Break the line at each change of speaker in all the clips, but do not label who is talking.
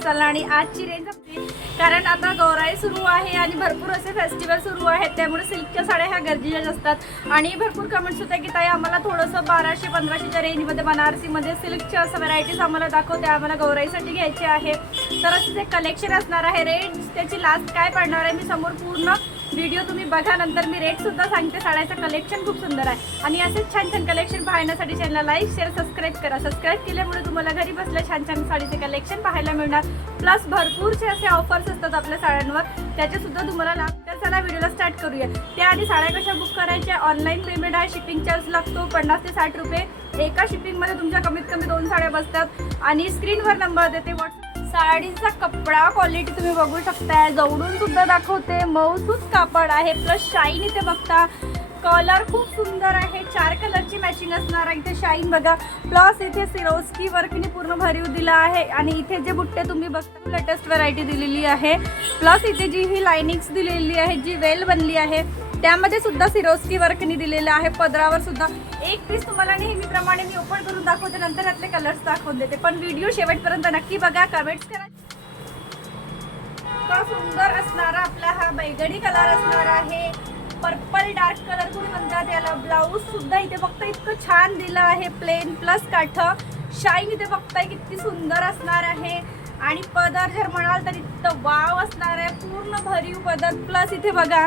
चालणार आणि आजची रेंज आपली. कारण आता गौराई सुरू आहे आणि भरपूर असे फेस्टिवल सुरू आहेत. त्यामुळे सिल्कच्या साड्या ह्या गरजेच्याच असतात. आणि भरपूर कमेंट्स होत्या की ताई आम्हाला थोडंसं बाराशे पंधराशेच्या रेंजमध्ये बनारसीमध्ये सिल्कच्या असं व्हरायटीज आम्हाला दाखवते. आम्हाला गौराईसाठी घ्यायचे आहे. तर असं जे कलेक्शन असणार आहे. रेंज त्याची लास्ट काय पडणार आहे मी समोर पूर्ण व्हिडिओ तुम्ही बघा नंतर मी रेट सुद्धा सांगते. साड्याचं कलेक्शन खूप सुंदर आहे. आणि असेच छान छान कलेक्शन पाहण्यासाठी चॅनलला लाईक शेअर सबस्क्राईब करा. सबस्क्राईब केल्यामुळे तुम्हाला घरी बसल्या छान छान साडीचे कलेक्शन पाहायला मिळणार. प्लस भरपूरचे असे ऑफर्स असतात आपल्या साड्यांवर त्याचे सुद्धा तुम्हाला लाभ तर चला व्हिडिओला स्टार्ट करूया. त्याआधी साड्या कशा बुक करायच्या? ऑनलाईन पेमेंट आहे शिपिंग चार्ज लागतो पन्नास ते साठ रुपये. एका शिपिंगमध्ये तुमच्या कमीत कमी दोन साड्या बसतात. आणि स्क्रीनवर नंबर देते व्हॉट्सअप साडीचा कपडा क्वालिटी तुम्ही बघू शकताय. जवळून सुद्धा दाखवते. मऊसूत कापड आहे. प्लस शाईन इथे बघता. कलर खूप सुंदर आहे. चार कलरची मॅचिंग असणार आहे. इथे शाईन बघा. प्लस इथे सिरोस्की वर्कने पूर्ण भरीव दिला आहे. आणि इथे जे बुट्टे तुम्ही बघता लेटेस्ट व्हरायटी दिलेली आहे. प्लस इथे जी ही लायनिंग्स दिलेली आहे जी वेल बनली आहे त्यामध्ये सुद्धा सिरोस्की वर्कनी दिलेलं आहे. पदरावर सुद्धा एक पीस तुम्हाला नेहमीप्रमाणे मी ओपन करून दाखवते. नंतर यातले कलर्स दाखवून देते. पण व्हिडिओ शेवटपर्यंत नक्की बघा कमेंट्स करा. इतका सुंदर असणारा आपला हा बैगणी कलर असणार आहे. पर्पल डार्क कलर तुम्ही म्हणतात याला. ब्लाऊज सुद्धा इथे फक्त इतकं छान दिलं आहे. प्लेन प्लस काठ. शाईन इथे बघताय किती सुंदर असणार आहे. आणि पदर जर म्हणाल तर इतकं वाव असणार आहे पूर्ण भरीव पदर प्लस इथे बघा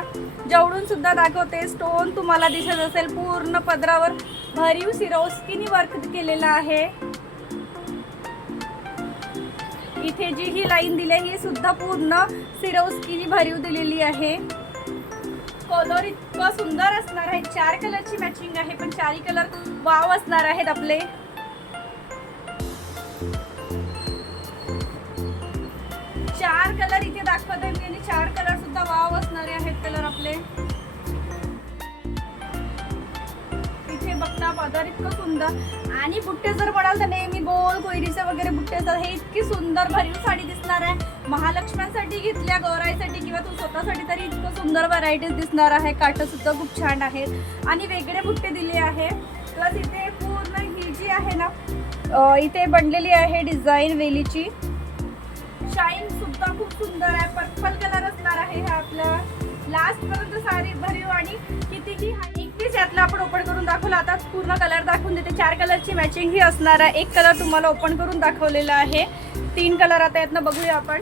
जवळून सुद्धा दाखवते स्टोन तुम्हाला दिसत असेल पूर्ण पदरावर भरीव सिरोस्कीनी वर्क केलेलं आहे. इथे जी ही लाईन दिली आहे ही सुद्धा पूर्ण सिरोस्कीनी भरीव दिलेली आहे. कलर इतकं सुंदर असणार आहे. चार कलरची मॅचिंग आहे पण चारही कलर वाव असणार आहेत आपले. कलर इथे दाखवते मी. आणि चार कलर सुद्धा वाव असणारे आहेत कलर आपले. इथे बघता पदर इतकं सुंदर. आणि बुट्टे जर म्हणाल तर नेहमी गोल कोयरीचे वगैरे बुट्टे असतात. हे इतकी सुंदर भरीव साडी दिसणार आहे. महालक्ष्म्यांसाठी घेतल्या गौराईसाठी किंवा तू स्वतःसाठी तरी इतकं सुंदर व्हरायटीज दिसणार आहे. काठ सुद्धा खूप छान आहेत. आणि वेगळे बुट्टे दिले आहे. प्लस इथे पूर्ण ही जी आहे ना इथे बनलेली आहे डिझाईन वेलीची. शाईन सुद्धा खूप सुंदर आहे. पर्पल कलर असणार आहे हा आपला. लास्ट पर्यंत सारी भरीव आणि कितीही एक पीस यातलं आपण ओपन करून दाखवलं. आता पूर्ण कलर दाखवून देते. चार कलरची मॅचिंग ही असणार आहे. एक कलर तुम्हाला ओपन करून दाखवलेला आहे. तीन कलर आता यातनं बघूया आपण.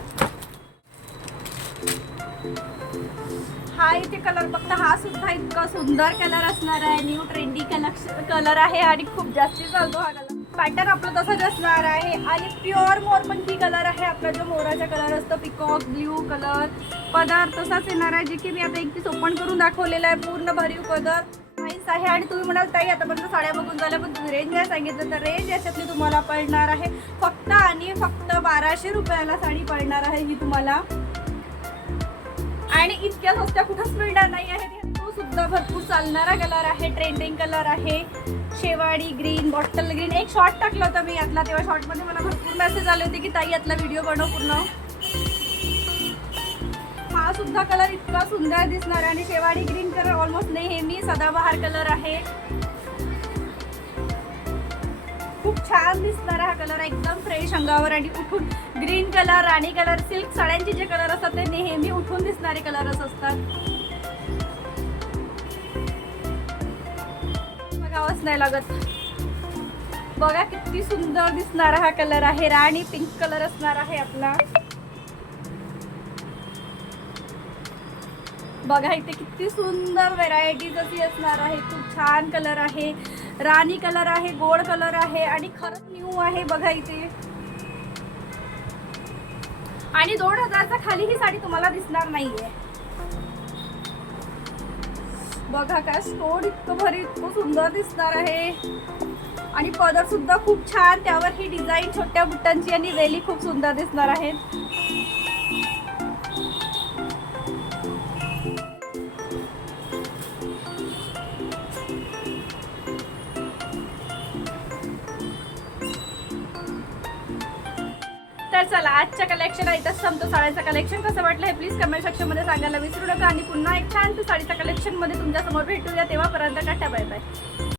हा इथे कलर बघता. हा सुद्धा इतका सुंदर कलर असणार आहे. न्यू ट्रेंडी कलर कलर आहे आणि खूप जास्ती चालतो हा कलर पॅटर्न आपलं तसंच असणार आहे. आणि प्युअर मोरपंखी कलर आहे. आपला जो मोराचा कलर असतो पिकॉक ब्ल्यू कलर पदर तसाच येणार आहे जे की मी आता एक दिस ओपन करून दाखवलेला आहे पूर्ण भरीव पदर प्राईस आहे आणि तुम्ही म्हणाल ताई आतापर्यंत साड्या बघून झाल्या पण तुम्ही रेंज नाही सांगितलं? तर रेंज याच्यातली तुम्हाला पडणार आहे. फक्त आणि फक्त बाराशे रुपयाला साडी पडणार आहे ही तुम्हाला. आणि इतक्या स्वस्त्या कुठंच मिळणार नाही आहे. तो सुद्धा भरपूर चालणारा कलर आहे. ट्रेंडिंग कलर आहे. शेवाडी ग्रीन बॉटल ग्रीन एक शॉर्ट टाकला होता मी यातला. तेव्हा शॉर्टमध्ये मला भरपूर मेसेज आले होते की ताई यातला व्हिडिओ बनव पूर्ण. हा सुद्धा कलर इतका सुंदर दिसणार आहे. आणि शेवाडी ग्रीन कलर ऑलमोस्ट नेहमी सदाबहार कलर आहे. खूप छान दिसणारा हा कलर. एकदम फ्रेश अंगावर आणि उठून ग्रीन कलर राणी कलर सिल्क साड्यांचे जे कलर असतात ते नेहमी सारे कलरच असतात. बघावंच नाही लागत. बघा किती सुंदर दिसणारा हा कलर आहे. राणी पिंक कलर असणार आहे आपला. बघा इथे किती सुंदर व्हेरायटीज अशी असणार आहे. खूप छान कलर आहे. राणी कलर आहे गोड कलर आहे आणि खरंच न्यू आहे. बघा इथे. आणि दोन हजारच्या खाली ही साडी तुम्हाला दिसणार नाहीये. बघा काय स्टोन इतकं भरी इतकं सुंदर दिसणार आहे. आणि पदर सुद्धा खूप छान त्यावर ही डिझाईन छोट्या बुट्टांची आणि वेली खूप सुंदर दिसणार आहे तर चला आजच्या कलेक्शन आहे तर संपतो साड्यांचं कलेक्शन कसं वाटलं हे प्लीज कमेंट सेक्शनमध्ये सांगायला विसरू नका. आणि पुन्हा एक छान साडीच्या कलेक्शनमध्ये तुमच्यासमोर भेटूया. तेव्हापर्यंत टाटा बाय बाय.